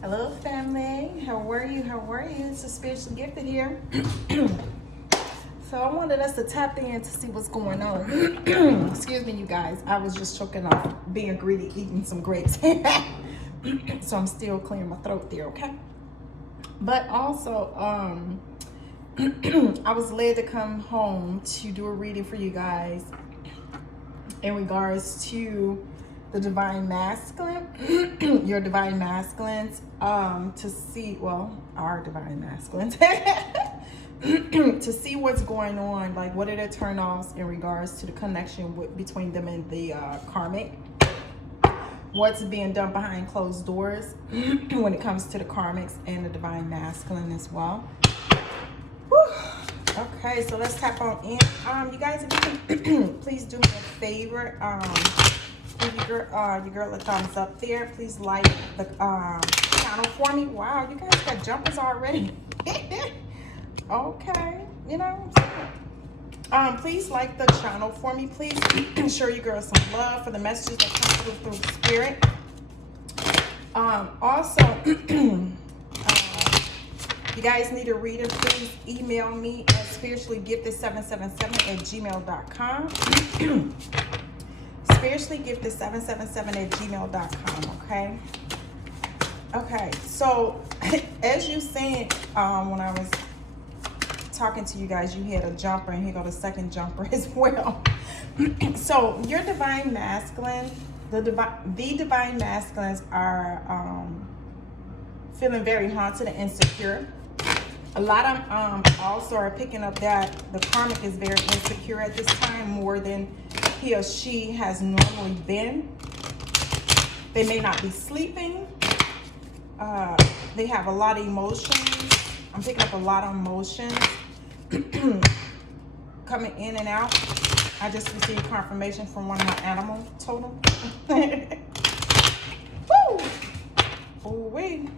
Hello, family. How are you? How are you? It's a spiritually gifted here. So I wanted us to tap in to see what's going on. Excuse me, you guys. I was just choking off being greedy, eating some grapes. So I'm still clearing my throat there, okay? But also, I was led to come home to do a reading for you guys in regards to the divine masculine, your divine masculines, to see, well, our divine masculines, to see what's going on, like what are their turn-offs in regards to the connection between them and the karmic, what's being done behind closed doors when it comes to the karmics and the divine masculine as well. Whew. Okay, so let's tap on in. You guys, if you can please do me a favor, give your girl a thumbs up there. Please like the channel for me. Wow, you guys got jumpers already. Okay, you know. Please like the channel for me. Please show your girl some love for the messages that come through the spirit. Also, you guys need a reader, please email me at spirituallygifted777@gmail.com. spirituallygifted777@gmail.com. Okay, so as you saying, when I was talking to you guys, you had a jumper, and here go the second jumper as well. So your divine masculine, the divine masculines are feeling very haunted and insecure. A lot of them also are picking up that the karmic is very insecure at this time, more than he or she has normally been. They may not be sleeping. They have a lot of emotions. I'm picking up a lot of emotions coming in and out. I just received confirmation from one of my animal totem. Woo! Oh, wait.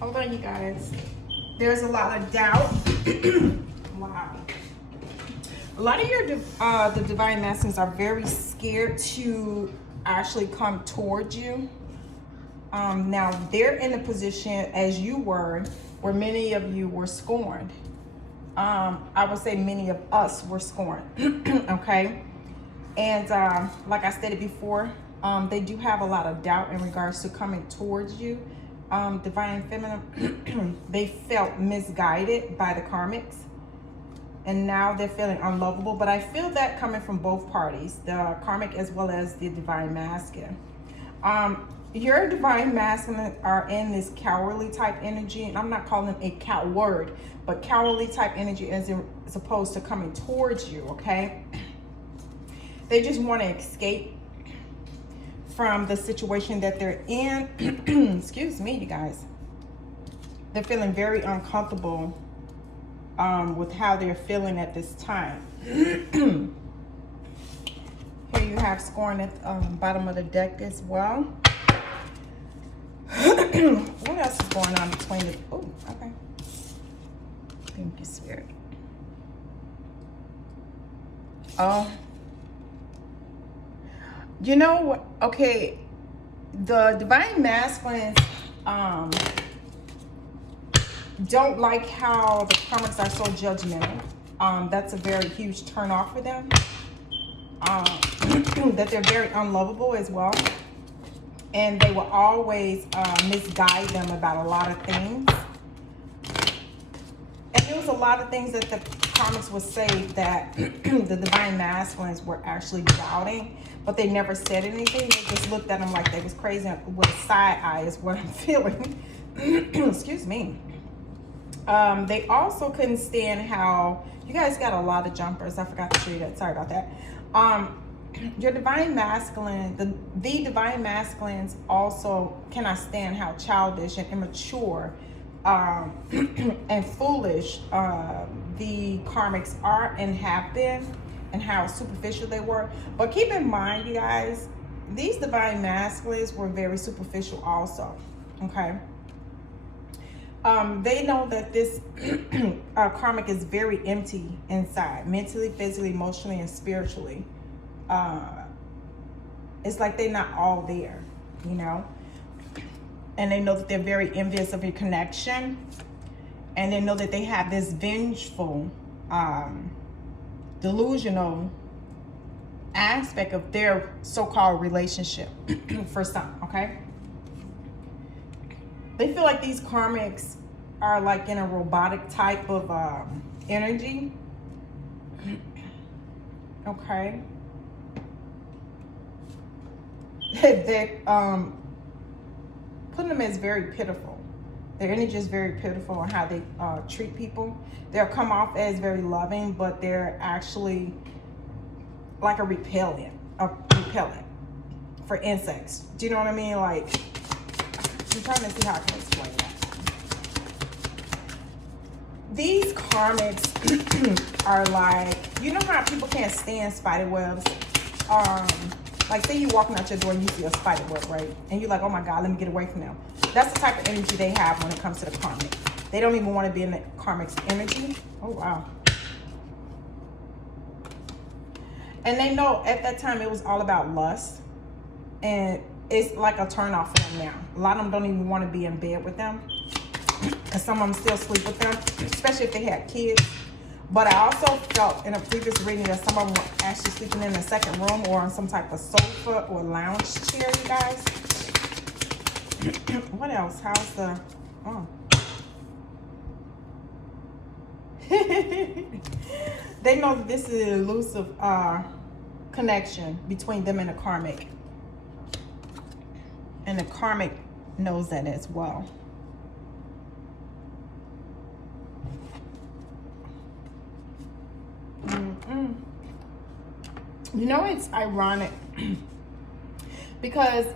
Hold on, you guys. There's a lot of doubt. Wow. A lot of your the divine masculines are very scared to actually come towards you. Now they're in a position as you were, where many of you were scorned. I would say many of us were scorned. Okay, and like I stated before, they do have a lot of doubt in regards to coming towards you. Divine feminine, they felt misguided by the karmics, and now they're feeling unlovable. But I feel that coming from both parties, the karmic as well as the divine masculine. Your divine masculine are in this cowardly type energy, and I'm not calling them a coward, but cowardly type energy as opposed to coming towards you. Okay, they just want to escape from the situation that they're in. Excuse me, you guys. They're feeling very uncomfortable with how they're feeling at this time. Here you have Scorned at the bottom of the deck as well. What else is going on between the... Oh, okay. Thank you, Spirit. Oh. You know what? Okay, the divine masculines don't like how the karmics are so judgmental. That's a very huge turn off for them. That they're very unlovable as well, and they will always misguide them about a lot of things. And there was a lot of things that the karmics would say that the divine masculines were actually doubting, but they never said anything. They just looked at them like they was crazy with a side eye is what I'm feeling. Excuse me. They also couldn't stand how, you guys got a lot of jumpers. I forgot to show you that. Sorry about that. Your divine masculine, the divine masculines also cannot stand how childish and immature and foolish the karmics are and have been, and how superficial they were. But keep in mind, you guys, these divine masculines were very superficial also. Okay, they know that this karmic is very empty inside, mentally, physically, emotionally, and spiritually. It's like they're not all there, you know. And they know that they're very envious of your connection. And they know that they have this vengeful, delusional aspect of their so-called relationship for some, okay? They feel like these karmics are like in a robotic type of energy. Okay. They're putting them as very pitiful. Their energy is very pitiful on how they treat people. They'll come off as very loving, but they're actually like a repellent for insects. Do you know what I mean? Like, I'm trying to see how I can explain that. These karmics are like, you know how people can't stand spider webs? Like say you walking out your door and you see a spider web, right? And you're like, oh my God, let me get away from them. That's the type of energy they have when it comes to the karmic. They don't even want to be in the karmic's energy. Oh, wow. And they know at that time it was all about lust. And it's like a turn off for them now. A lot of them don't even want to be in bed with them. And some of them still sleep with them, especially if they had kids. But I also felt in a previous reading that some of them were actually sleeping in the second room or on some type of sofa or lounge chair, you guys. What else? How's the... Oh. They know that this is an elusive connection between them and the karmic. And the karmic knows that as well. You know, it's ironic because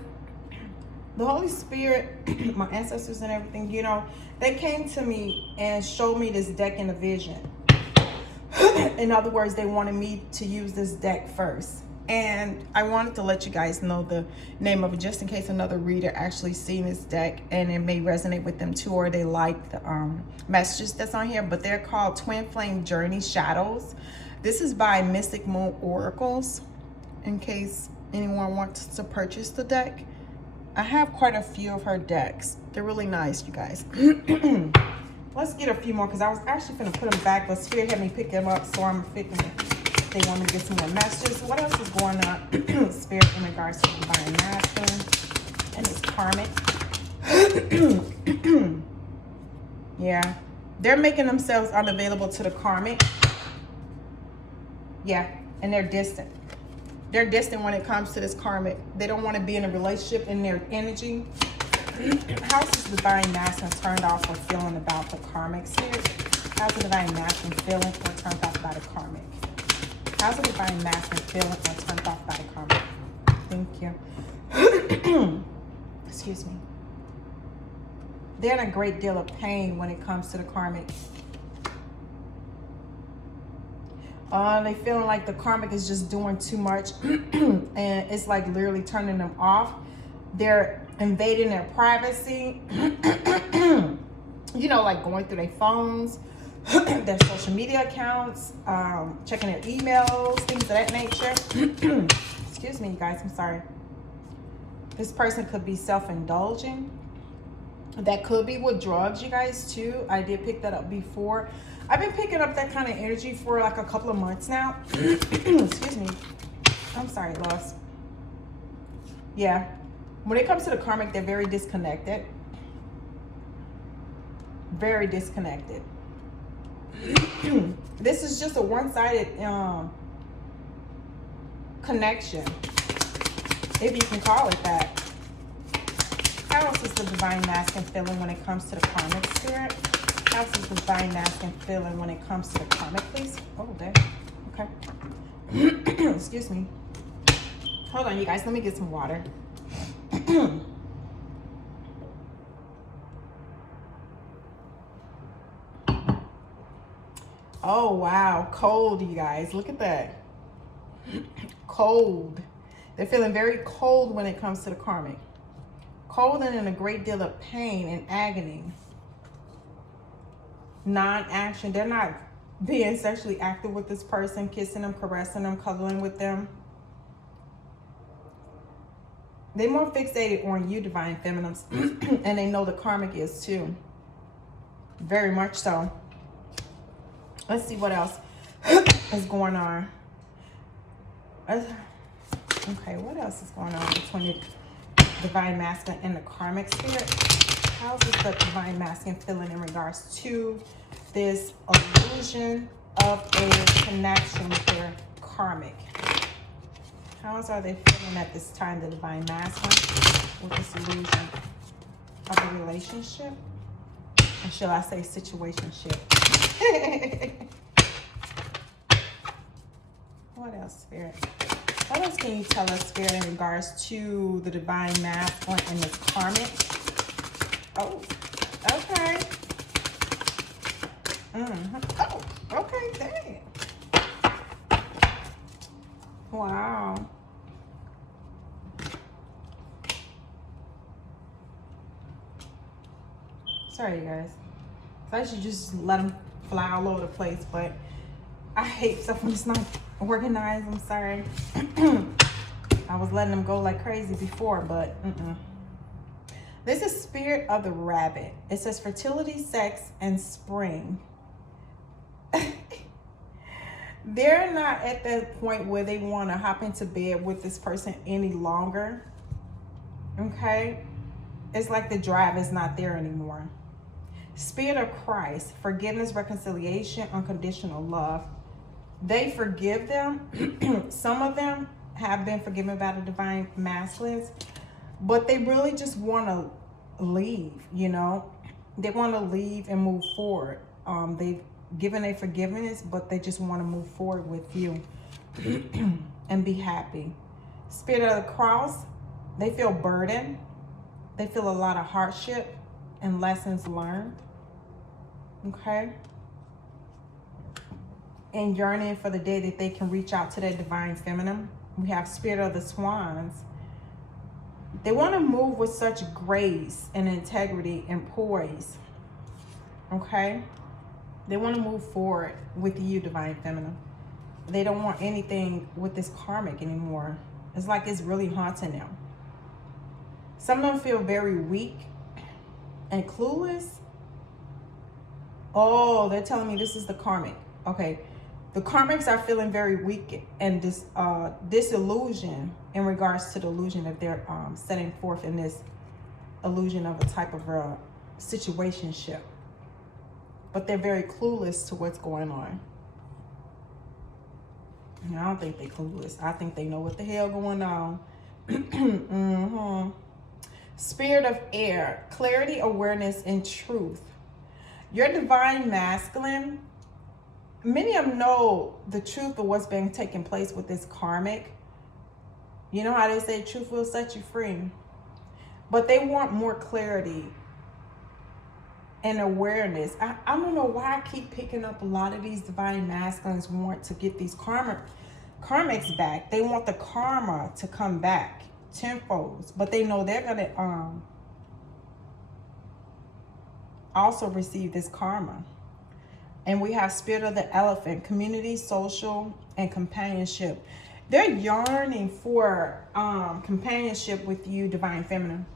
the Holy Spirit, my ancestors and everything, you know, they came to me and showed me this deck in a vision. In other words, they wanted me to use this deck first. And I wanted to let you guys know the name of it just in case another reader actually seen this deck and it may resonate with them too, or they like the messages that's on here. But they're called Twin Flame Journey Shadows. This is by Mystic Moon Oracles, in case anyone wants to purchase the deck. I have quite a few of her decks. They're really nice, you guys. Let's get a few more because I was actually going to put them back, but Spirit had me pick them up, so I'm thinking they want me to get some more messages. What else is going on, Spirit, in regards to Divine Masculine and its karmic? Yeah, they're making themselves unavailable to the karmic. Yeah, and they're distant. They're distant when it comes to this karmic. They don't want to be in a relationship in their energy. How's this Divine Masculine turned off or feeling about the karmic, Spirit? How's the Divine Masculine feeling or turned off by the karmic? How's the Divine Masculine feeling or turned off by the karmic? Thank you. Excuse me. They're in a great deal of pain when it comes to the karmic. They feeling like the karmic is just doing too much and it's like literally turning them off. They're invading their privacy. You know, like going through their phones, their social media accounts, checking their emails, things of that nature. Excuse me, you guys, I'm sorry. This person could be self-indulging. That could be with drugs, you guys, too. I did pick that up before. I've been picking up that kind of energy for like a couple of months now. Excuse me. I'm sorry, loves. Yeah. When it comes to the karmic, they're very disconnected. Very disconnected. This is just a one-sided connection, if you can call it that. How else is the Divine Masculine feeling when it comes to the karmic, Spirit? How else is the Divine Masculine feeling when it comes to the karmic, please? Oh, there. Okay. Excuse me. Hold on, you guys. Let me get some water. Oh, wow. Cold, you guys. Look at that. Cold. They're feeling very cold when it comes to the karmic. Cold and in a great deal of pain and agony. Non-action. They're not being sexually active with this person, kissing them, caressing them, cuddling with them. They're more fixated on you, Divine Feminines, and they know the karmic is too. Very much so. Let's see what else is going on. Okay, what else is going on between the Divine Masculine and the karmic spirit? How is the Divine Masculine feeling in regards to this illusion of a connection with their karmic? How are they feeling at this time, the Divine Masculine, with this illusion of a relationship? Or shall I say situationship? What else, Spirit? What else can you tell us, Spirit, in regards to the Divine Masculine and the karmic? Oh, okay. Oh, okay, dang. Wow. Sorry, you guys. I should just let them fly all over the place, but I hate stuff when it's not organized. I'm sorry. I was letting them go like crazy before, but This is Spirit of the Rabbit. It says fertility, sex, and spring. They're not at that point where they want to hop into bed with this person any longer. Okay? It's like the drive is not there anymore. Spirit of Christ, forgiveness, reconciliation, unconditional love. They forgive them. Some of them have been forgiven by the Divine Masculines, but they really just want to leave, you know. They want to leave and move forward. They've given a forgiveness, but they just want to move forward with you and be happy. Spirit of the Cross, they feel burdened. They feel a lot of hardship and lessons learned. Okay? And yearning for the day that they can reach out to their Divine Feminine. We have Spirit of the Swans. They want to move with such grace and integrity and poise. Okay? They want to move forward with you, Divine Feminine. They don't want anything with this karmic anymore. It's like it's really haunting them. Some of them feel very weak and clueless. Oh, they're telling me this is the karmic. Okay. The karmics are feeling very weak and disillusion in regards to the illusion that they're setting forth in this illusion of a type of situationship. But they're very clueless to what's going on. I don't think they're clueless. I think they know what the hell going on. Spirit of Air, clarity, awareness, and truth. Your Divine Masculine, many of them know the truth of what's been taking place with this karmic. You know how they say truth will set you free. But they want more clarity and awareness. I don't know why I keep picking up a lot of these Divine Masculines want to get these karmics back. They want the karma to come back tenfold. But they know they're going to also receive this karma. And we have Spirit of the Elephant, community, social, and companionship. They're yearning for companionship with you, Divine Feminine.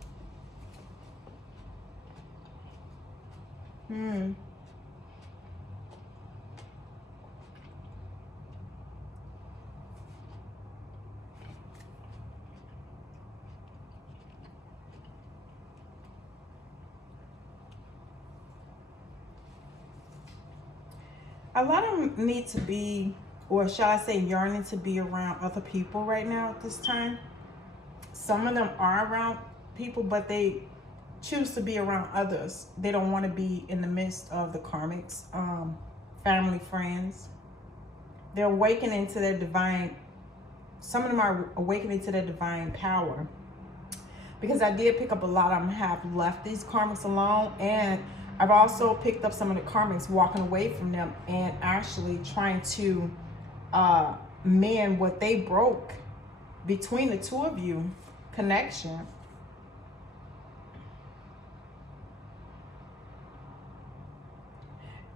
A lot of them need to be, or shall I say, yearning to be around other people right now at this time. Some of them are around people, but they choose to be around others. They don't want to be in the midst of the karmics, family, friends. They're awakening to their divine, some of them are awakening to their divine power. Because I did pick up a lot of them have left these karmics alone, and I've also picked up some of the karmics walking away from them and actually trying to mend what they broke between the two of you, connection.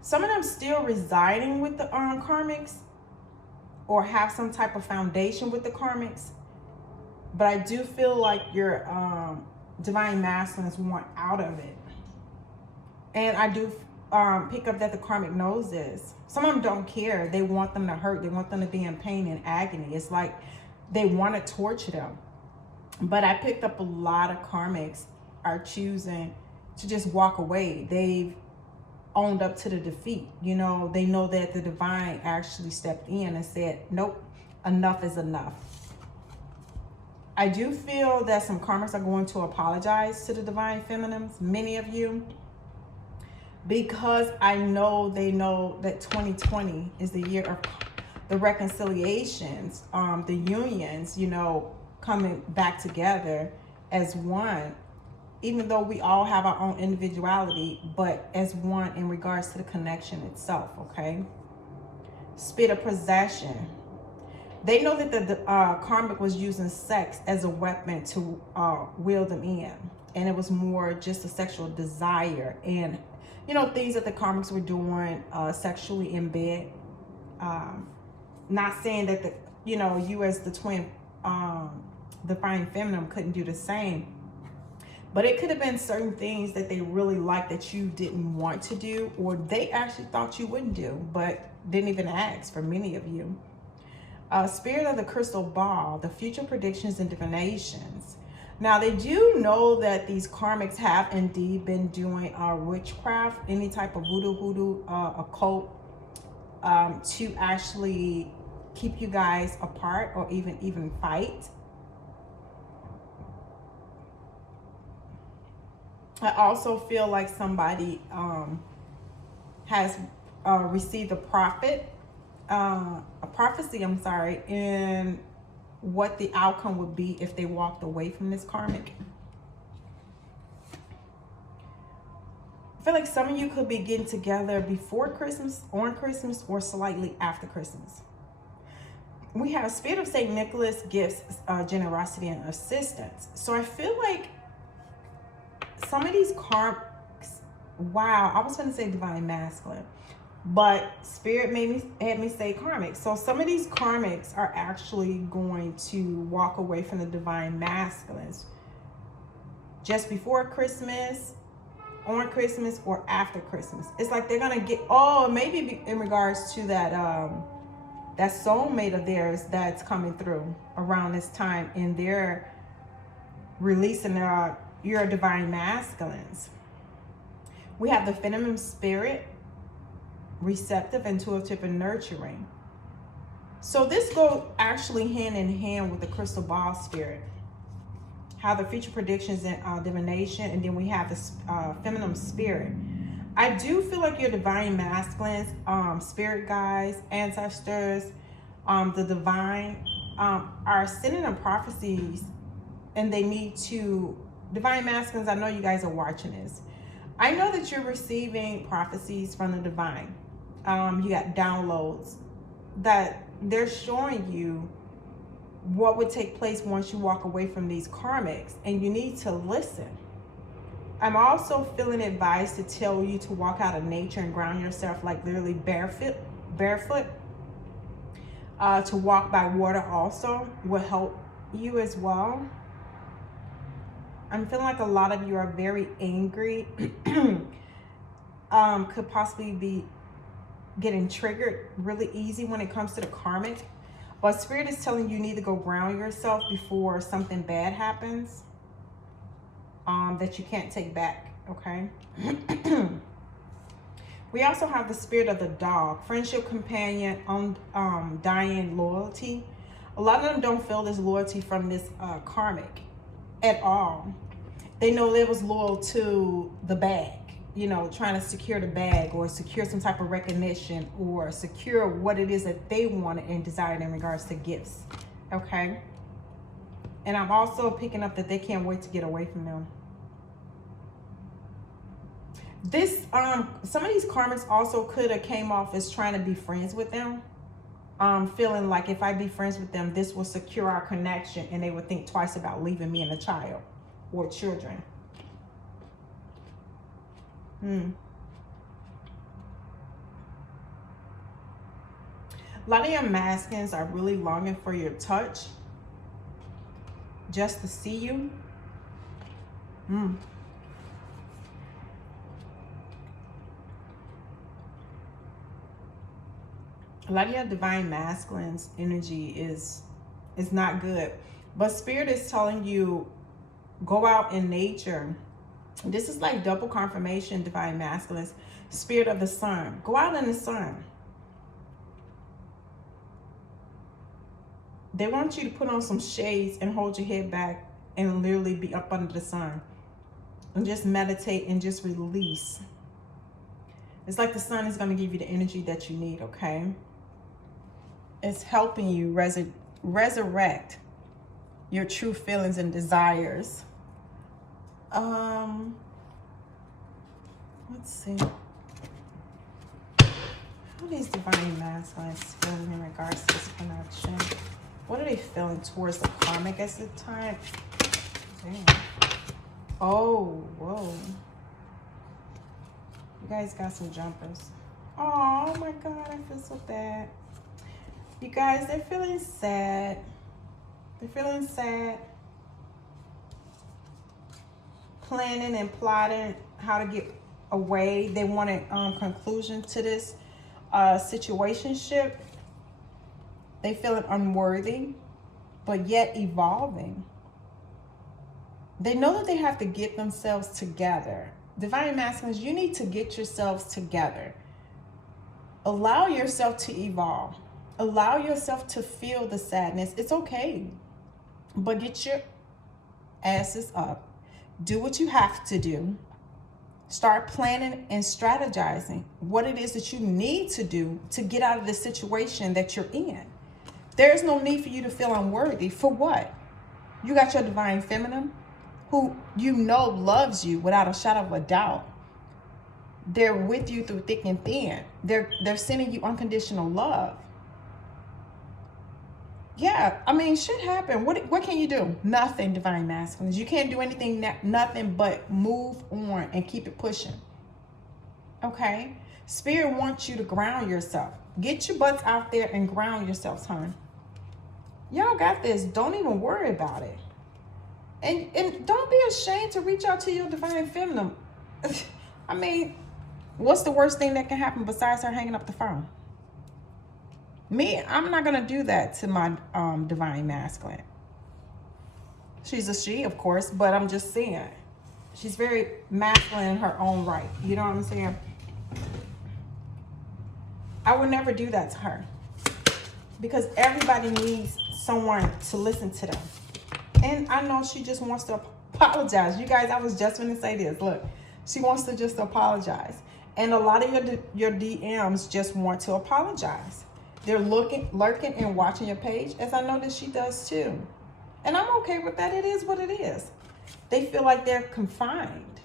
Some of them still residing with the karmics or have some type of foundation with the karmics. But I do feel like your divine masculines want out of it. And I do pick up that the karmic knows this. Some of them don't care. They want them to hurt. They want them to be in pain and agony. It's like they want to torture them. But I picked up a lot of karmics are choosing to just walk away. They've owned up to the defeat. You know, they know that the divine actually stepped in and said, nope, enough is enough. I do feel that some karmics are going to apologize to the divine feminines, many of you, because I know they know that 2020 is the year of the reconciliations, the unions, you know, coming back together as one, even though we all have our own individuality, but as one in regards to the connection itself, okay? Spirit of possession. They know that the karmic was using sex as a weapon to wheel them in. And it was more just a sexual desire and, you know, things that the karmics were doing sexually in bed. Not saying that, you know, you as the twin divine feminine couldn't do the same. But it could have been certain things that they really liked that you didn't want to do, or they actually thought you wouldn't do, but didn't even ask for many of you. Spirit of the crystal ball, the future predictions and divinations. Now, they do know that these karmics have indeed been doing witchcraft, any type of voodoo, occult, to actually keep you guys apart or even fight. I also feel like somebody has received a prophecy, in what the outcome would be if they walked away from this karmic. I feel like some of you could be getting together before Christmas, on Christmas, or slightly after Christmas. We have Spirit of St. Nicholas, gifts, generosity, and assistance. So I feel like some of these karmics, wow, I was going to say divine masculine, but Spirit had me say karmic. So some of these karmics are actually going to walk away from the divine masculines just before Christmas, on Christmas, or after Christmas. It's like they're going to get, maybe in regards to that that soulmate of theirs that's coming through around this time, and they're releasing your divine masculines. We have the feminine spirit, receptive, intuitive, and nurturing. So this goes actually hand in hand with the crystal ball spirit. How the future predictions and divination, and then we have the feminine spirit. I do feel like your divine masculines, spirit guides, ancestors, the divine, are sending them prophecies, and they need to, divine masculines, I know you guys are watching this. I know that you're receiving prophecies from the divine. You got downloads that they're showing you what would take place once you walk away from these karmics, and you need to listen. I'm also feeling advised to tell you to walk out of nature and ground yourself, like literally barefoot. To walk by water also will help you as well. I'm feeling like a lot of you are very angry. Could possibly be getting triggered really easy when it comes to the karmic. But Spirit is telling you need to go ground yourself before something bad happens that you can't take back, okay? We also have the Spirit of the dog, friendship, companion, undying loyalty. A lot of them don't feel this loyalty from this karmic at all. They know they was loyal to the bag, you know, trying to secure the bag or secure some type of recognition or secure what it is that they wanted and desired in regards to gifts, okay? And I'm also picking up that they can't wait to get away from them. This, some of these karmics also could have came off as trying to be friends with them. Feeling like if I be friends with them, this will secure our connection, and they would think twice about leaving me and a child or children. A lot of your masculines are really longing for your touch. just to see you. A lot of your divine masculine's energy is not good. But Spirit is telling you, go out in nature. This is like double confirmation, divine masculine. Spirit of the sun. Go out in the sun. They want you to put on some shades and hold your head back and literally be up under the sun. And just meditate and just release. It's like the sun is going to give you the energy that you need, okay? It's helping you resurrect your true feelings and desires. Let's see. What are these divine masculines feeling in regards to this connection? What are they feeling towards the karmic at the time? Damn. Oh, whoa. You guys got some jumpers. Oh my God, I feel so bad. You guys, they're feeling sad. They're feeling sad. Planning and plotting how to get away. They want a conclusion to this situationship. They feeling unworthy, but yet evolving. They know that they have to get themselves together. Divine masculines, you need to get yourselves together. Allow yourself to evolve. Allow yourself to feel the sadness. It's okay. But get your asses up. Do what you have to do. Start planning and strategizing what it is that you need to do to get out of the situation that you're in. There's no need for you to feel unworthy. For what? You got your divine feminine who you know loves you without a shadow of a doubt. They're with you through thick and thin. They're sending you unconditional love. Yeah, I mean, shit happen. What can you do? Nothing, divine masculines. You can't do anything, nothing but move on and keep it pushing. Okay? Spirit wants you to ground yourself. Get your butts out there and ground yourselves, hon. Y'all got this. Don't even worry about it. And don't be ashamed to reach out to your divine feminine. I mean, what's the worst thing that can happen besides her hanging up the phone? Me, I'm not going to do that to my divine masculine. She's a she, of course, but I'm just saying. She's very masculine in her own right. You know what I'm saying? I would never do that to her. Because everybody needs someone to listen to them. And I know she just wants to apologize. You guys, I was just going to say this. Look, she wants to just apologize. And a lot of your DMs just want to apologize. They're lurking and watching your page, as I know that she does too. And I'm okay with that. It is what it is. They feel like they're confined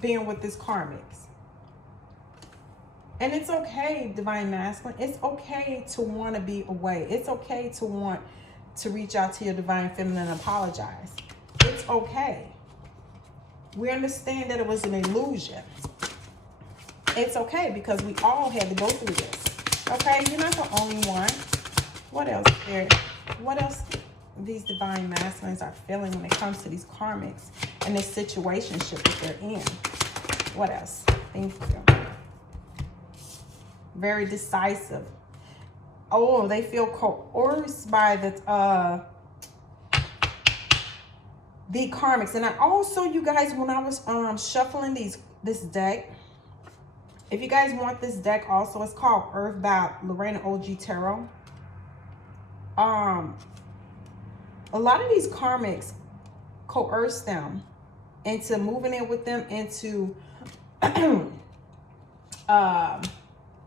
being with this karmics. And it's okay, divine masculine. It's okay to want to be away. It's okay to want to reach out to your divine feminine and apologize. It's okay. We understand that it was an illusion. It's okay because we all had to go through this. Okay, you're not the only one. What else there? What else these divine masculines are feeling when it comes to these karmics and this situationship that they're in? What else? Thank you. Very decisive. Oh, they feel coerced by the karmics. And I also, you guys, when I was shuffling this deck, if you guys want this deck also, it's called Earth by Lorena OG Tarot. A lot of these karmics coerce them into moving in with them into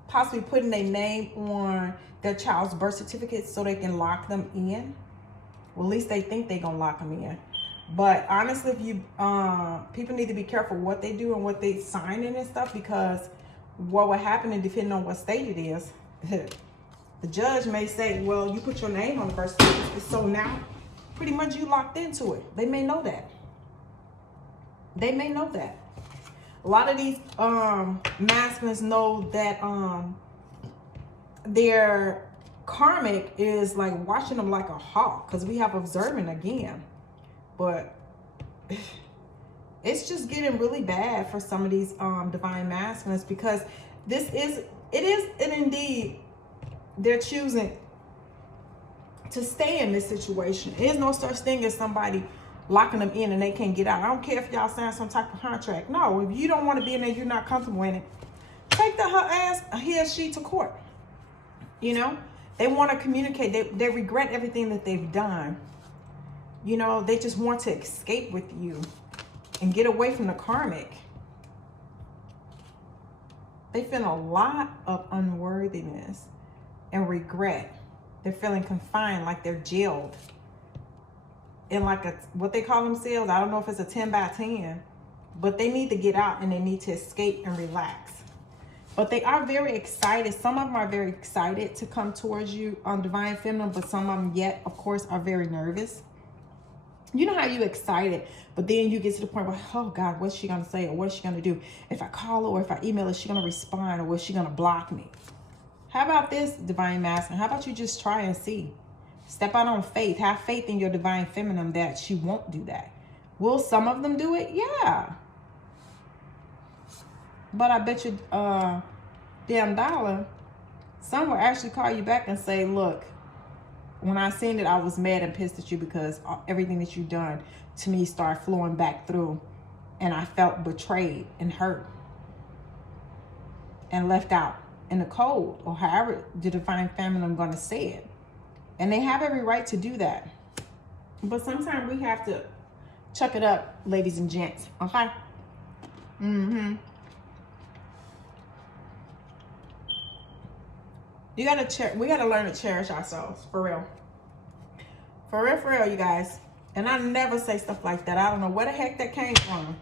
possibly putting their name on their child's birth certificate so they can lock them in. Well, at least they think they're going to lock them in. But honestly, if you people need to be careful what they do and what they sign in and stuff, because what will happen, and depending on what state it is, the judge may say, well, you put your name on the birth certificate, so now pretty much you locked into it. They may know that. They may know that. A lot of these masculines know that their karmic is like watching them like a hawk, because we have observing again. but it's just getting really bad for some of these divine masculines, because it is and indeed they're choosing to stay in this situation. There's no such thing as somebody locking them in and they can't get out. I don't care if y'all sign some type of contract. No, if you don't want to be in there, you're not comfortable in it, take he or she to court. You know, they want to communicate. They regret everything that they've done. You know, they just want to escape with you and get away from the karmic. They feel a lot of unworthiness and regret. They're feeling confined, like they're jailed in like what they call themselves. I don't know if it's a 10 by 10, but they need to get out and they need to escape and relax. But they are very excited. Some of them are very excited to come towards you on Divine Feminine, but some of them yet, of course, are very nervous. You know how you excited, but then you get to the point where, oh God, what's she gonna say, or what is she gonna do? If I call her or if I email her, is she gonna respond, or is she gonna block me? How about this, Divine Masculine? How about you just try and see? Step out on faith. Have faith in your Divine Feminine that she won't do that. Will some of them do it? Yeah. But I bet you damn dollar, some will actually call you back and say, look, when I seen it, I was mad and pissed at you because everything that you've done to me started flowing back through. And I felt betrayed and hurt and left out in the cold, or however the Divine Feminine going to say it. And they have every right to do that. But sometimes we have to chuck it up, ladies and gents. Okay? We gotta learn to cherish ourselves, for real. For real, you guys. And I never say stuff like that. I don't know where the heck that came from.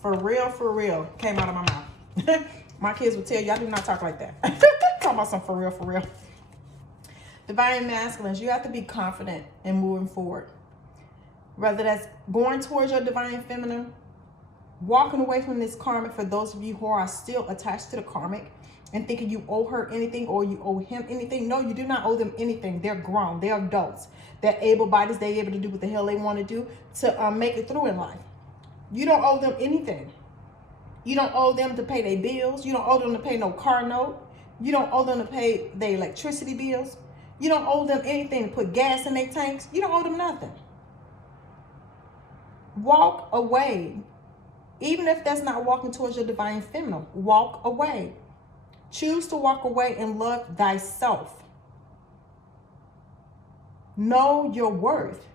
For real, came out of my mouth. My kids will tell you, I do not talk like that. Talk about something for real. Divine Masculines, you have to be confident in moving forward. Whether that's going towards your Divine Feminine, walking away from this karmic, for those of you who are still attached to the karmic and thinking you owe her anything or you owe him anything. No, you do not owe them anything. They're grown. They're adults. They're able bodies. They're able to do what the hell they want to do to make it through in life. You don't owe them anything. You don't owe them to pay their bills. You don't owe them to pay no car note. You don't owe them to pay their electricity bills. You don't owe them anything to put gas in their tanks. You don't owe them nothing. Walk away. Even if that's not walking towards your Divine Feminine, walk away. Choose to walk away and love thyself. Know your worth.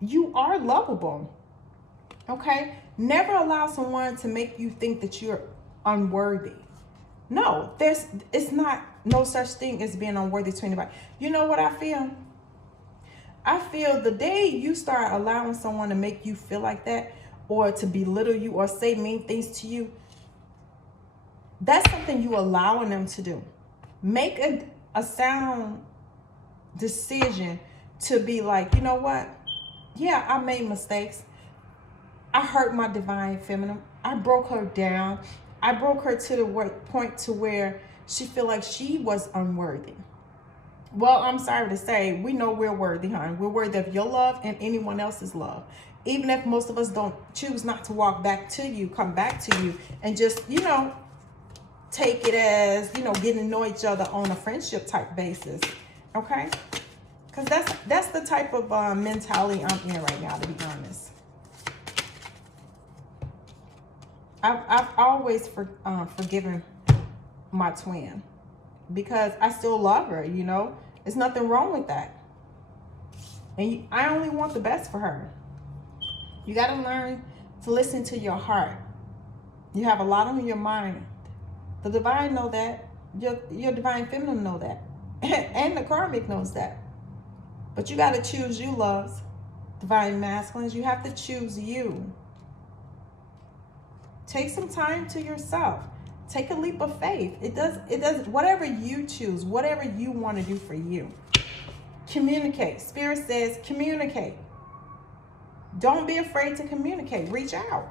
You are lovable. Okay? Never allow someone to make you think that you're unworthy. No, it's not no such thing as being unworthy to anybody. You know what I feel? I feel the day you start allowing someone to make you feel like that, or to belittle you or say mean things to you, that's something you allowing them to do. Make a sound decision to be like, you know what? Yeah, I made mistakes. I hurt my Divine Feminine. I broke her down. I broke her to the point to where she feel like she was unworthy. Well, I'm sorry to say, we know we're worthy, hon. We're worthy of your love and anyone else's love. Even if most of us don't choose not to walk back to you, come back to you, and just, take it as, getting to know each other on a friendship type basis. Okay? Because that's the type of mentality I'm in right now, to be honest. I've always forgiven my twin because I still love her, There's nothing wrong with that. And I only want the best for her. You got to learn to listen to your heart. You have a lot on your mind. The Divine know that. Your Divine Feminine know that. And the karmic knows that. But you got to choose you, loves. Divine Masculines, you have to choose you. Take some time to yourself. Take a leap of faith. It does whatever you choose, whatever you want to do for you. Communicate. Spirit says communicate. Don't be afraid to communicate. Reach out.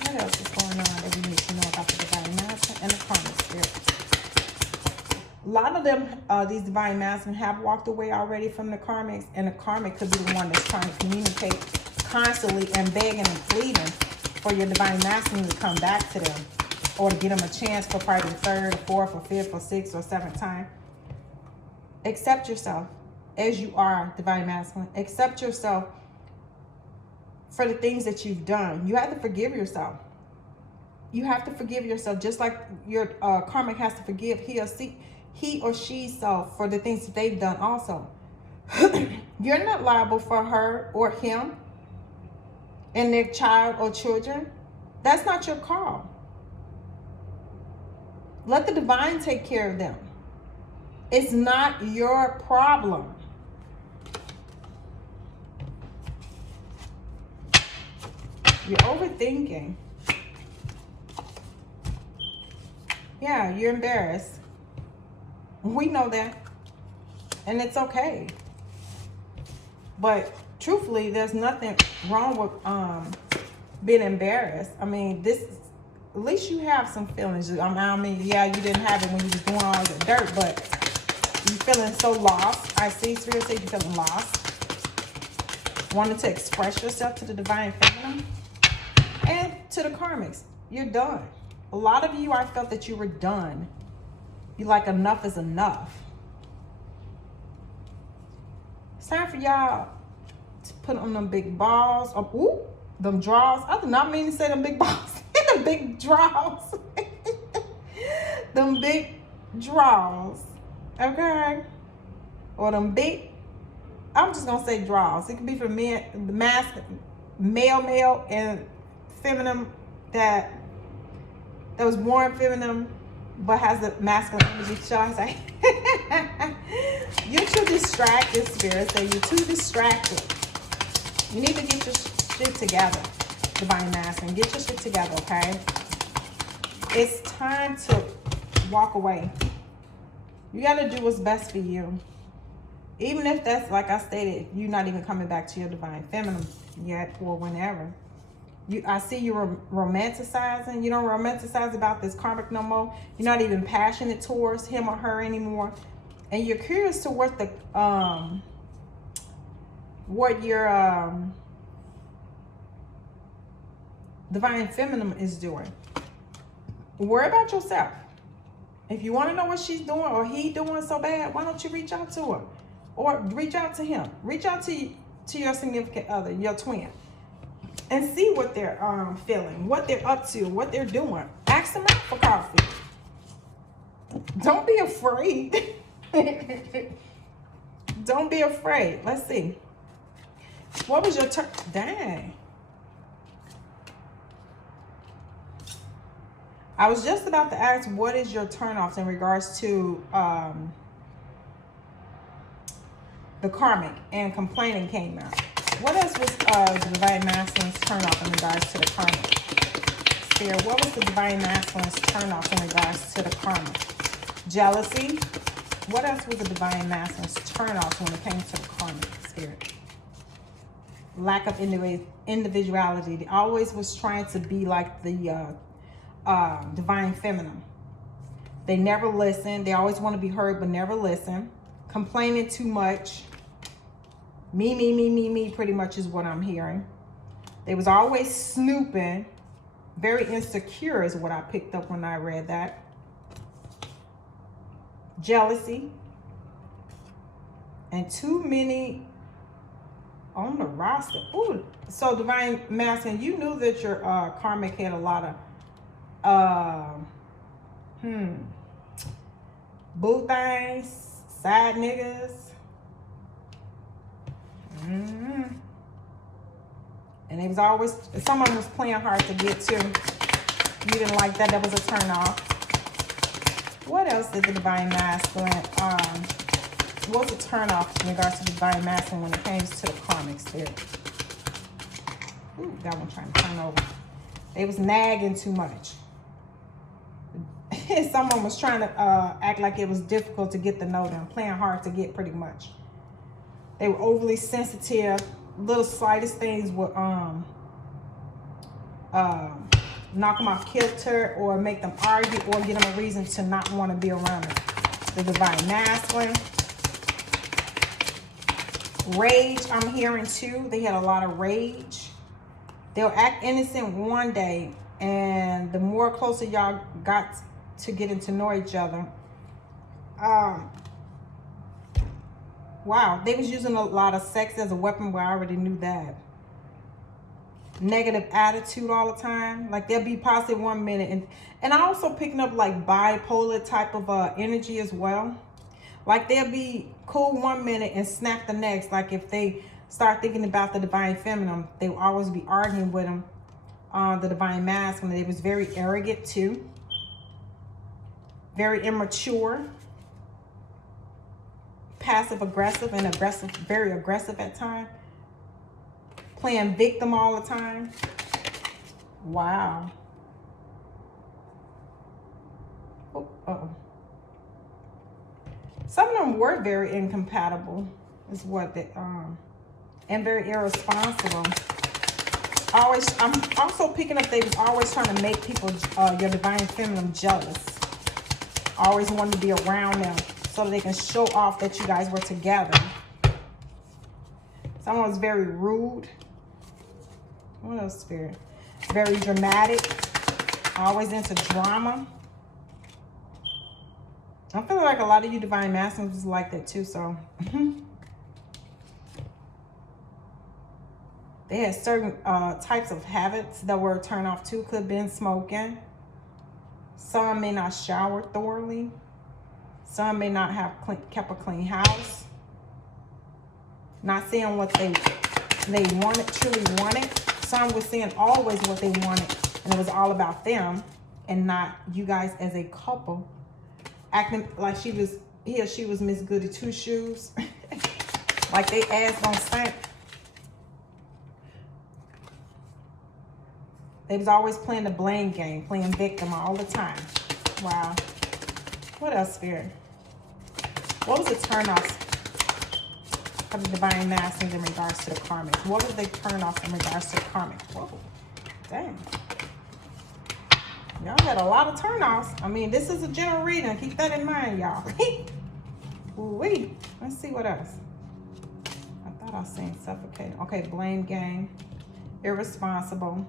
What else is going on that we need to know about the Divine Masculine and the karmic spirit? A lot of them, these divine masculine, have walked away already from the karmics, and the karmic could be the one that's trying to communicate constantly and begging and pleading for your divine masculine to come back to them, or to get them a chance for probably the third, or fourth, or fifth, or sixth, or seventh time. Accept yourself as you are, divine masculine. Accept yourself for the things that you've done. You have to forgive yourself. You have to forgive yourself, just like your karmic has to forgive he or she self for the things that they've done also. You're not liable for her or him and their child or children. That's not your call. Let the divine take care of them. It's not your problem. You're overthinking. Yeah, you're embarrassed. We know that. And it's okay. But truthfully, there's nothing wrong with being embarrassed. I mean, at least you have some feelings. I mean, yeah, you didn't have it when you was doing all the dirt, but you feeling so lost. I see, Spirit say you're feeling lost. Wanting to express yourself to the divine feminine and to the karmics. You're done. A lot of you, I felt that you were done. You like, enough is enough. It's time for y'all to put on them big balls. Ooh, them draws. I did not mean to say them big balls. Them big draws. Them big draws. Okay? Or them big, I'm just going to say draws. It could be for men, male, and feminine that was born feminine but has the masculine energy, shall I say. You're too distracted, Spirit. So you're too distracted. You need to get your shit together, divine masculine. Get your shit together, okay? It's time to walk away. You got to do what's best for you. Even if that's, like I stated, you're not even coming back to your divine feminine yet or whenever. I see you're romanticizing. You don't romanticize about this karmic no more. You're not even passionate towards him or her anymore. And you're curious to what your divine feminine is doing. Worry about yourself. If you want to know what she's doing or he doing so bad, why don't you reach out to her? Or reach out to him. Reach out to your significant other, your twin. And see what they're feeling, what they're up to, what they're doing. Ask them out for coffee. Don't be afraid. Don't be afraid. Let's see. What was your turn? Dang. I was just about to ask, what is your turnoffs in regards to the karmic, and complaining came out. What else was the divine masculine's turnoff in regards to the karmic? Spirit, what was the divine masculine's turnoff in regards to the karmic? Jealousy. What else was the divine masculine's turnoff when it came to the karmic, Spirit? Lack of individuality. They always was trying to be like the divine feminine. They never listen. They always want to be heard but never listen. Complaining too much. Me, pretty much is what I'm hearing. They was always snooping. Very insecure is what I picked up when I read that. Jealousy. And too many on the roster. Ooh, so divine masculine, you knew that your karmic had a lot of boo things, side niggas. And it was always, someone was playing hard to get to. You didn't like that. That was a turn off. What else did the divine masculine, what was a turn off in regards to the divine masculine when it came to the karmic spirit? Ooh, that one trying to turn over. They was nagging too much. Someone was trying to act like it was difficult to get to know them, playing hard to get pretty much. They were overly sensitive. Little slightest things would knock them off kilter or make them argue or give them a reason to not want to be around them. The divine masculine. Rage, I'm hearing too. They had a lot of rage. They'll act innocent one day, and the more closer y'all got to getting to know each other, wow, they was using a lot of sex as a weapon, but I already knew that. Negative attitude all the time. Like they'll be positive one minute, and I also picking up like bipolar type of energy as well. Like they'll be cool one minute and snap the next. Like if they start thinking about the divine feminine, they will always be arguing with them. The divine masculine, they was very arrogant too. Very immature. Passive aggressive and aggressive, very aggressive at times. Playing victim all the time. Wow. Oh, uh-oh. Some of them were very incompatible, is what they, and very irresponsible. I'm also picking up they was always trying to make people, your divine feminine, jealous. Always wanted to be around them so that they can show off that you guys were together. Someone was very rude. What else, Spirit? Very dramatic. Always into drama. I'm feeling like a lot of you divine masculines is like that too, so. They had certain types of habits that were turned off too. Could have been smoking. Some may not shower thoroughly. Some may not have kept a clean house. Not saying what they wanted, truly wanted. Some were saying always what they wanted, and it was all about them and not you guys as a couple. Acting like he or she was Miss Goody Two Shoes. Like they ass don't stink. They was always playing the blame game, playing victim all the time. Wow. What else, Spirit? What was the turn-offs of the divine masculines in regards to the karmic? What was the turn-offs in regards to the karmic? Whoa. Dang. Y'all had a lot of turn-offs. I mean, this is a general reading. Keep that in mind, y'all. Wait. Let's see what else. I thought I was saying suffocating. Okay, blame game. Irresponsible.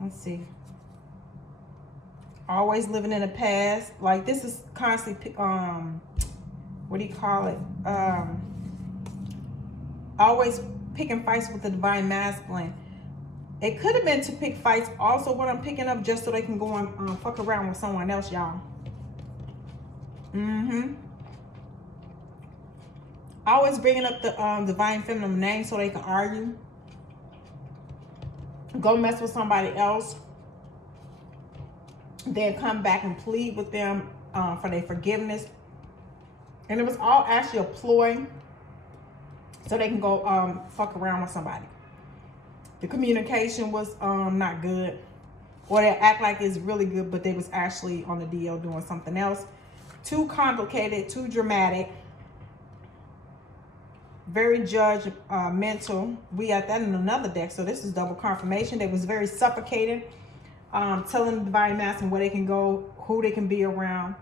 Let's see. Always living in the past. Like this is constantly, what do you call it? Always picking fights with the divine masculine. It could have been to pick fights. Also, what I'm picking up just so they can go and fuck around with someone else, y'all. Always bringing up the divine feminine name so they can argue. Go mess with somebody else. Then come back and plead with them for their forgiveness. And it was all actually a ploy so they can go fuck around with somebody. The communication was not good. Or they act like it's really good, but they was actually on the DL doing something else. Too complicated, too dramatic. Very judgmental. We got that in another deck, so this is double confirmation. They was very suffocated. Telling the divine masculine where they can go, who they can be around.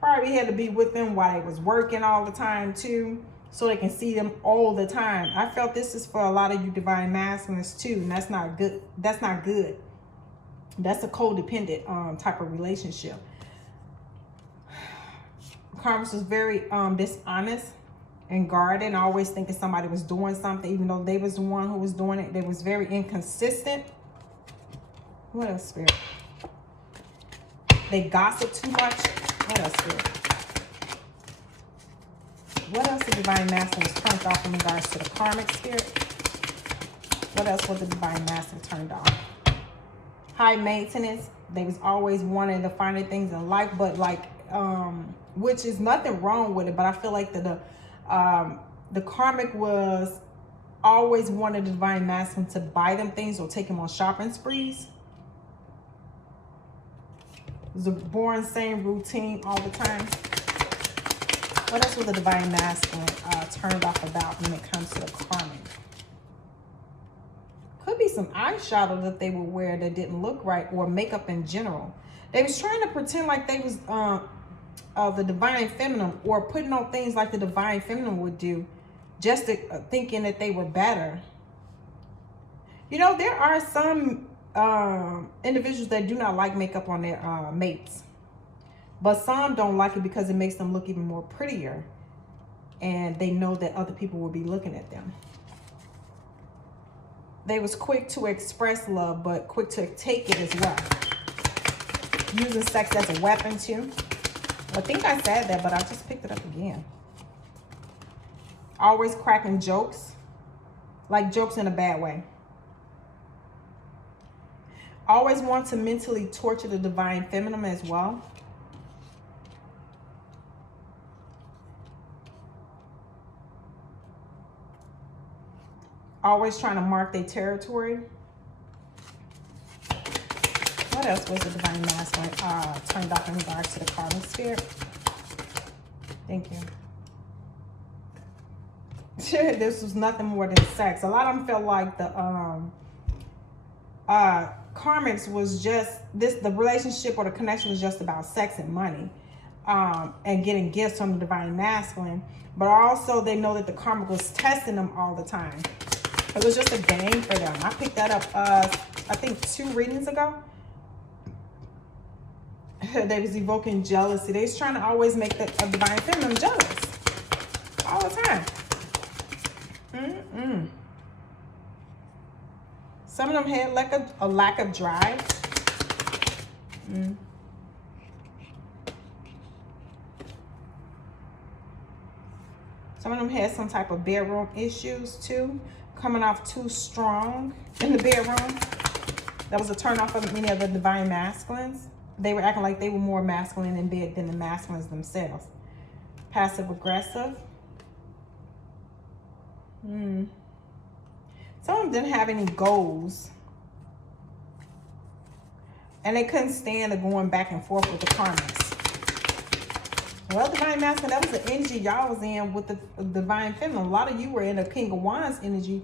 Probably had to be with them while they was working all the time too, so they can see them all the time. I felt this is for a lot of you divine masculines too, and that's not good. That's not good. That's a codependent type of relationship. Karma was very dishonest and guarded, and always thinking somebody was doing something, even though they was the one who was doing it. They was very inconsistent. What else, Spirit? They gossip too much. What else, Spirit? What else the divine masculine was turned off in regards to the karmic, Spirit? What else was the divine masculine turned off? High maintenance. They was always wanting the finer things in life, but like, which is nothing wrong with it, but I feel like the karmic was always wanted the divine masculine to buy them things or take them on shopping sprees. It was a boring, same routine all the time. What else was the divine masculine turned off about when it comes to the karmic? Could be some eyeshadow that they would wear that didn't look right, or makeup in general. They was trying to pretend like they was of the divine feminine, or putting on things like the divine feminine would do, just to, thinking that they were better. You know, there are some individuals that do not like makeup on their mates, but some don't like it because it makes them look even more prettier, and they know that other people will be looking at them. They was quick to express love, but quick to take it as well. Using sex as a weapon too. I think I said that, but I just picked it up again. Always cracking jokes, like jokes in a bad way. Always want to mentally torture the divine feminine as well. Always trying to mark their territory. What else was the divine masculine turned off in regards to the karmic spirit? Thank you. This was nothing more than sex. A lot of them felt like the karmics was just the relationship or the connection was just about sex and money, and getting gifts from the divine masculine. But also they know that the karmic was testing them all the time. It was just a game for them. I picked that up I think 2 readings ago. They was evoking jealousy. They was trying to always make the divine feminine jealous all the time. Some of them had like a lack of drive. Some of them had some type of bedroom issues too, coming off too strong in the bedroom. That was a turn off of many of the divine masculines. They were acting like they were more masculine in bed than the masculines themselves. Passive aggressive. Some of them didn't have any goals. And they couldn't stand the going back and forth with the karmics. Well, divine masculine, that was the energy y'all was in with the divine feminine. A lot of you were in the King of Wands energy,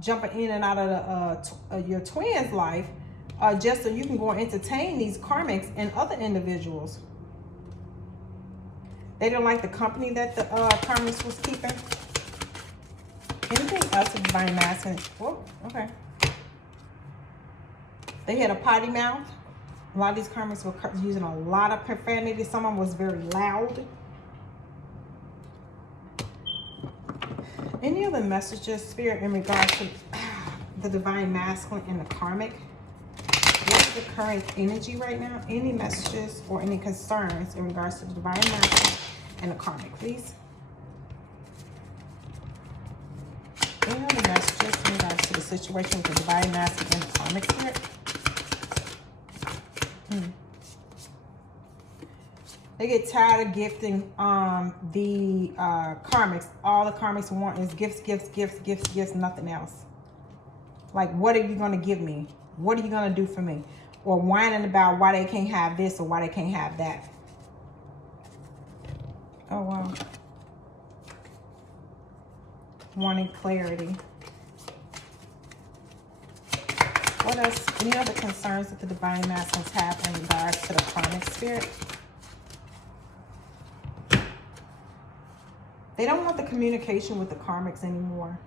jumping in and out of your twin's life, just so you can go and entertain these karmics and other individuals. They didn't like the company that the karmics was keeping. Anything else with divine masculine? Oh, okay. They had a potty mouth. A lot of these karmics were using a lot of profanity. Some of them was very loud. Any other messages, Spirit, in regards to the divine masculine and the karmic? What's the current energy right now? Any messages or any concerns in regards to the divine masculine and the karmic, please? Any other messages in regards to the situation with the divine masculine and the karmic spirit? They get tired of gifting the karmics. All the karmics want is gifts, gifts, gifts, gifts, gifts, nothing else. Like, what are you going to give me? What are you going to do for me? Or whining about why they can't have this or why they can't have that. Oh, wow. Wanting clarity. What else? Any other concerns that the divine masculines have in regards to the karmic spirit? They don't want the communication with the karmics anymore.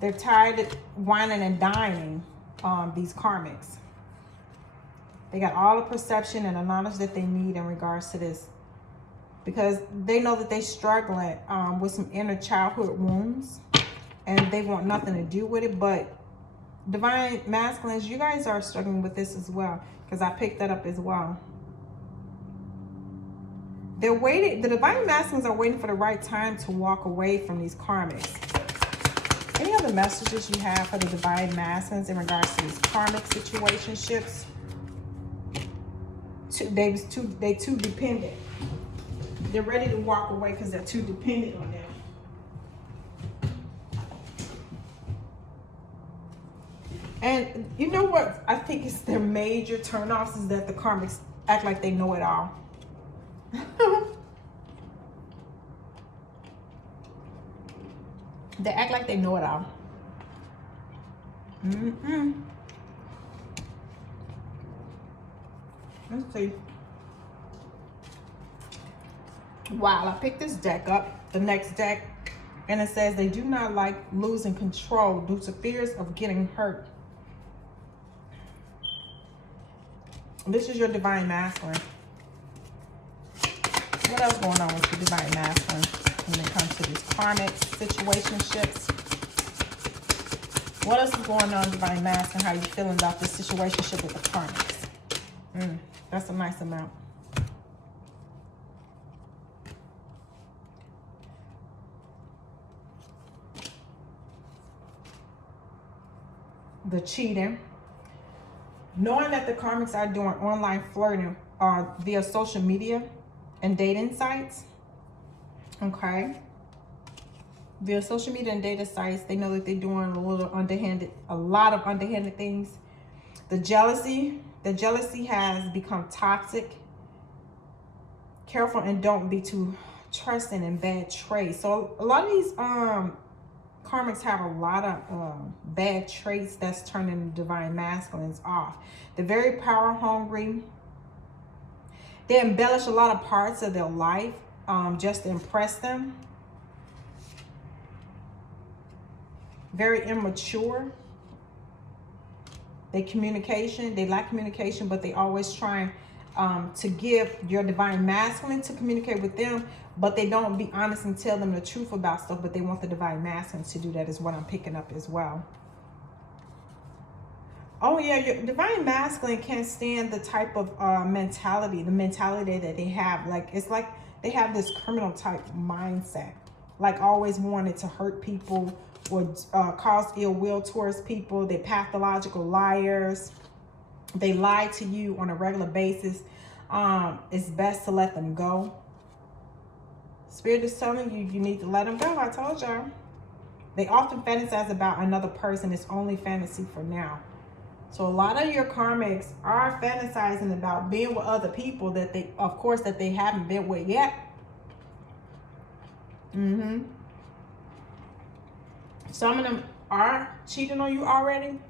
They're tired of whining and dining these karmics. They got all the perception and the knowledge that they need in regards to this, because they know that they're struggling with some inner childhood wounds, and they want nothing to do with it. But divine masculines, you guys are struggling with this as well, because I picked that up as well. They're waiting. The divine masculines are waiting for the right time to walk away from these karmics. Any other messages you have for the divine masculines in regards to these karmic situationships? They too dependent. They're ready to walk away because they're too dependent on them. And you know what? I think it's their major turnoffs is that the karmics act like they know it all. They act like they know it all. Let's see. Wow, I picked this deck up, the next deck, and it says they do not like losing control due to fears of getting hurt. This is your divine masculine. What else going on with the divine masculine when it comes to these karmic situationships? What else is going on, divine masculine? How you feeling about this situationship with the karmics? That's a nice amount. The cheating. Knowing that the karmics are doing online flirting via social media and dating sites. Okay. Via social media and data sites, they know that they're doing a lot of underhanded things. The jealousy has become toxic. Careful and don't be too trusting in bad traits. So a lot of these karmics have a lot of bad traits that's turning the divine masculines off. They're very power hungry. They embellish a lot of parts of their life just to impress them. Very immature. They lack communication, but they always try to give your divine masculine to communicate with them, but they don't be honest and tell them the truth about stuff, but they want the divine masculine to do that, is what I'm picking up as well. Oh yeah, your divine masculine can't stand the type of mentality that they have. Like, it's like they have this criminal type mindset, like always wanted to hurt people or cause ill will towards people. They're pathological liars. They lie to you on a regular basis. It's best to let them go. Spirit is telling you, you need to let them go. I told y'all. They often fantasize about another person. It's only fantasy for now. So a lot of your karmics are fantasizing about being with other people that they, of course, that they haven't been with yet. Some of them are cheating on you already.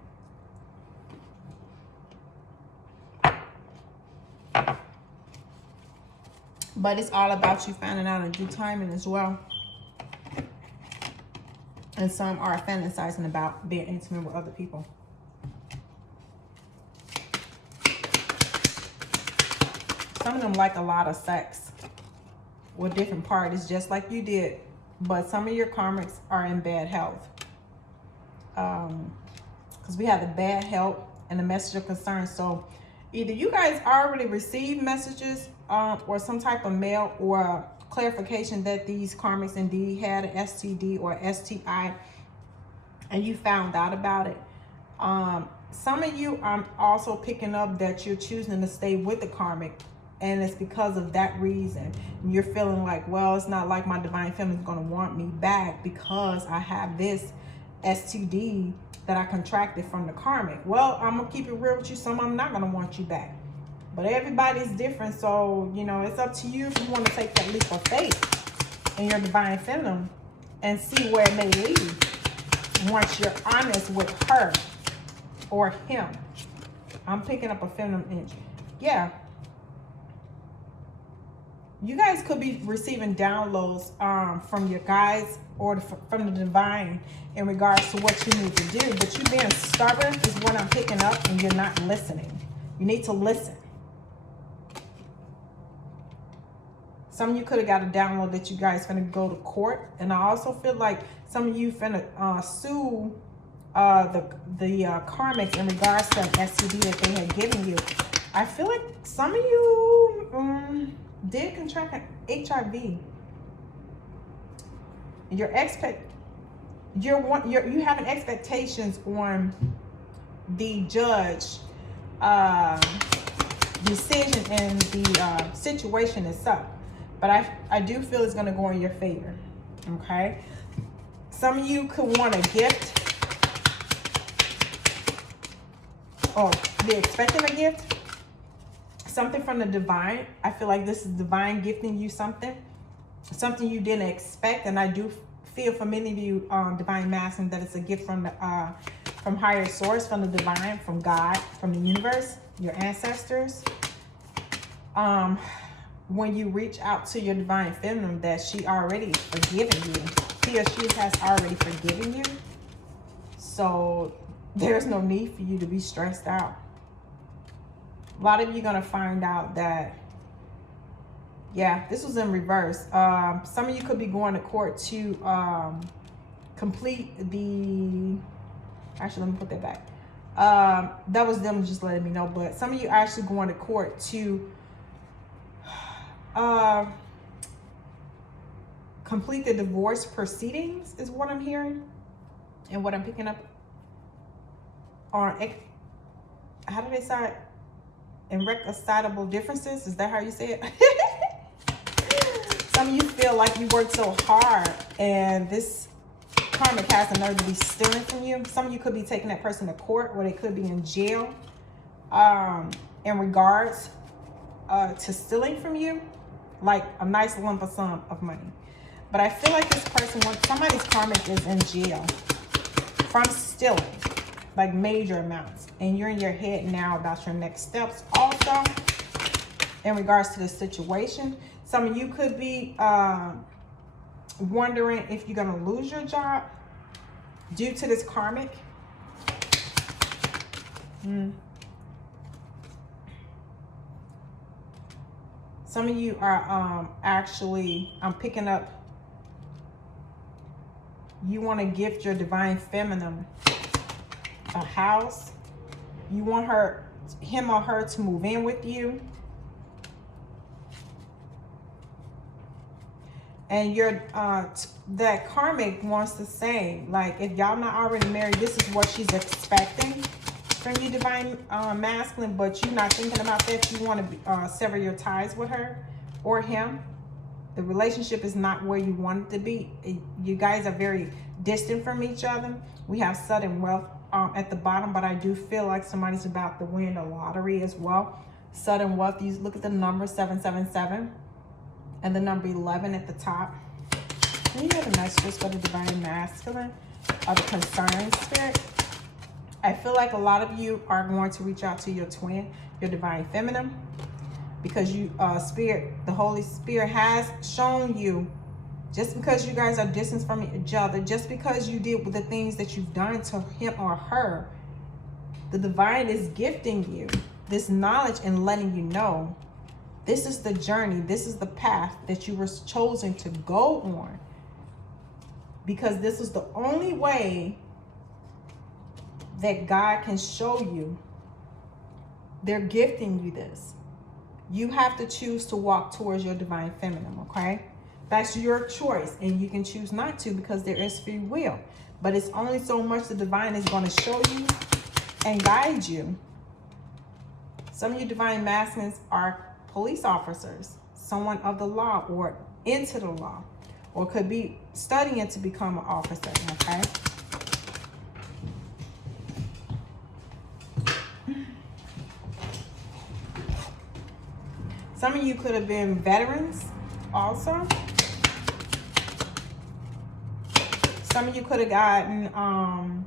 But it's all about you finding out in due timing as well. And some are fantasizing about being intimate with other people. Some of them like a lot of sex with different parties, just like you did. But some of your karmics are in bad health. Because we have the bad health and the message of concern. So either you guys already received messages or some type of mail or clarification that these karmics indeed had an STD or STI, and you found out about it. Some of you, I'm also picking up that you're choosing to stay with the karmic, and it's because of that reason. And you're feeling like, well, it's not like my divine feminine is going to want me back because I have this STD that I contracted from the karmic. Well, I'm going to keep it real with you. Some of them not going to want you back. But everybody's different. So, you know, it's up to you if you want to take that leap of faith in your divine feminine and see where it may lead once you're honest with her or him. I'm picking up a feminine energy. Yeah. You guys could be receiving downloads from your guides or from the divine in regards to what you need to do. But you being stubborn is what I'm picking up, and you're not listening. You need to listen. Some of you could have got a download that you guys finna go to court. And I also feel like some of you finna sue the karmics in regards to an STD that they had given you. I feel like some of you did contract HIV. You having expectations on the judge decision and the situation itself. But I do feel it's going to go in your favor. Okay. Some of you could want a gift. Or be expecting a gift. Something from the divine. I feel like this is divine gifting you something. Something you didn't expect. And I do feel for many of you, divine masculine, that it's a gift from the from higher source, from the divine, from God, from the universe, your ancestors. when you reach out to your divine feminine that she already forgiven you. He or she has already forgiven you. So there's no need for you to be stressed out. A lot of you are going to find out that, yeah, this was in reverse. Some of you could be going to court to complete the, actually, let me put that back. That was them just letting me know, but some of you actually going to court to complete the divorce proceedings is what I'm hearing, and what I'm picking up on, how do they say it? Irreconcilable differences. Is that how you say it? Some of you feel like you worked so hard and this karmic has the nerve to be stealing from you. Some of you could be taking that person to court, or they could be in jail in regards to stealing from you, like a nice lump of sum of money. But I feel like this person, somebody's karmic is in jail from stealing, like major amounts. And you're in your head now about your next steps also in regards to the situation. Some of you could be wondering if you're going to lose your job due to this karmic. Some of you are actually, I'm picking up, you want to gift your divine feminine a house. You want him or her to move in with you. And that karmic wants the same. Like, if y'all not already married, this is what she's expecting from you, divine masculine, but you're not thinking about that. You want to sever your ties with her or him. The relationship is not where you want it to be. You guys are very distant from each other. We have sudden wealth at the bottom, but I do feel like somebody's about to win the lottery as well. Sudden wealth, you look at the number 777 and the number 11 at the top. And you have a message for the divine masculine of the concern spirit. I feel like a lot of you are going to reach out to your twin, your divine feminine, because you the Holy Spirit has shown you, just because you guys are distant from each other, just because you did with the things that you've done to him or her, the divine is gifting you this knowledge and letting you know this is the journey, this is the path that you were chosen to go on, because this is the only way that God can show you. They're gifting you this. You have to choose to walk towards your divine feminine, okay? That's your choice, and you can choose not to, because there is free will. But it's only so much the divine is going to show you and guide you. Some of you divine masculines are police officers, someone of the law or into the law, or could be studying to become an officer, okay? Some of you could have been veterans also. Some of you could have gotten,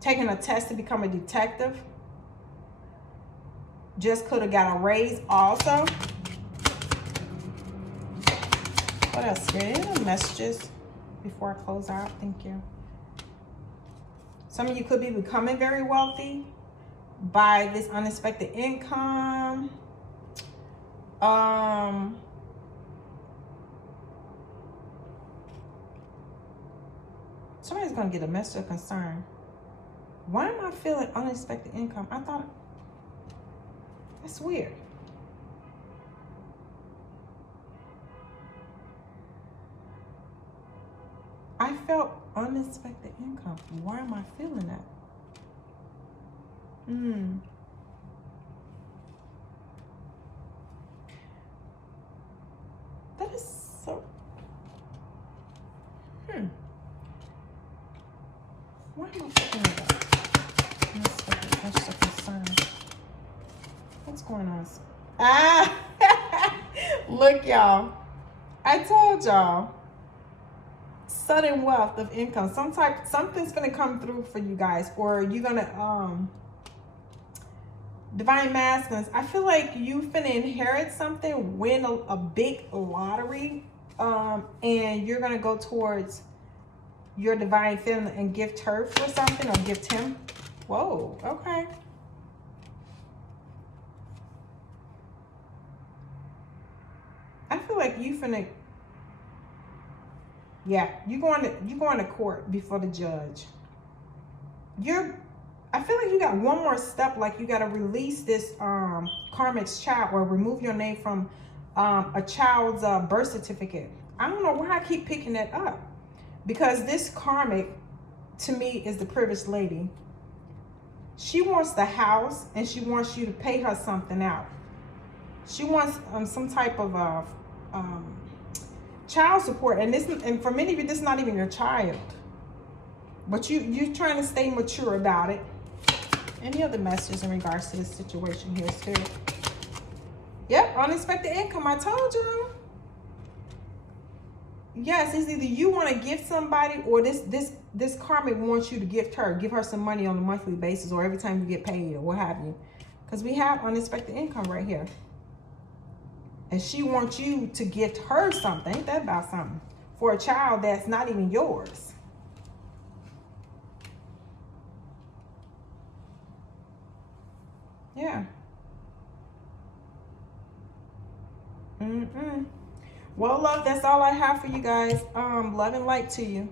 taken a test to become a detective. Just could have got a raise also. What else here? Any messages before I close out? Thank you. Some of you could be becoming very wealthy by this unexpected income. Somebody's gonna get a message of concern. Why am I feeling unexpected income? I thought, that's weird. I felt unexpected income. Why am I feeling that? That is so... Why am I feeling that? Unexpected, that's so concerned. What's going on? Look, y'all. I told y'all. Sudden wealth of income. Something's gonna come through for you guys, or you're gonna Divine Masculines, I feel like you finna inherit something, win a big lottery, and you're gonna go towards your divine feminine and gift her for something, or gift him. Whoa, okay. I feel like you finna, yeah, you going to court before the judge. I feel like you got one more step, like you got to release this karmic's child, or remove your name from a child's birth certificate. I don't know why I keep picking that up, because this karmic to me is the privileged lady. She wants the house, and she wants you to pay her something out. She wants some type of child support, and for many of you, this is not even your child, but you're trying to stay mature about it. Any other messages in regards to this situation here, Spirit? Yep, unexpected income. I told you. Yes, it's either you want to gift somebody, or this karmic wants you to gift her. Give her some money on a monthly basis, or every time you get paid, or what have you. Because we have unexpected income right here. And she wants you to gift her something. Ain't that about something? For a child that's not even yours. Yeah. Well, love, that's all I have for you guys. Love and light to you.